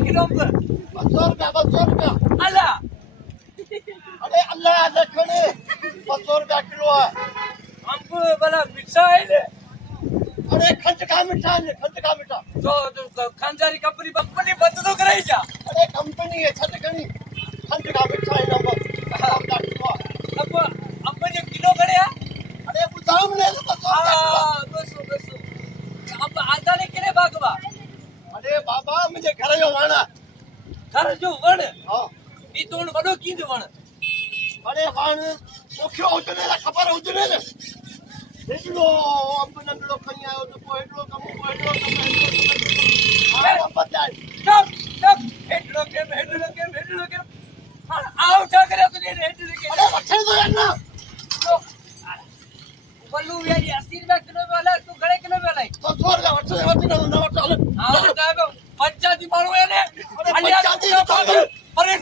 kilo અંબ 200 रुपया અલા अरे अल्लाह देखने 200 रुपया किलो है અંબ ભલા મીઠા હે ને अरे खंड का मीठा है खंड का मीठा તો ખાનજારી કંપની બંધ તો કરાઈ જા अरे कंपनी है छत गणी खंड का मीठा है नंबर 200 रुपया किलो है અંબ અંબ જે કિલો ગણ્યા अरे वो दाम ले लो 200 रुपया किलो હા 200 અંબ આધાને કેને ભાગવા अरे बाबा मुझे घर जो वाना ઘર જો વણ हां ઈ તોણ વડો કીધ વણ अरे वाण मुख्य उतने ला खबर उतने ने એટલો અંબનંદડો કઈ આવ્યો તો કોઈડો કમો આ બતાય ટપ હેડલો કેમ આવ છા કર્યા તું ને હેડલો કે અરે વચ્ચે તો એના બલ્લુ વેરી 80 રૂપિયા કિલો વાલા તું ઘરે કિલો વેલાય તો 100 રૂપિયા વચ્ચે નવા ચાલે હા તો પંચાયતી મારું એને અરે પંચાયતી અરે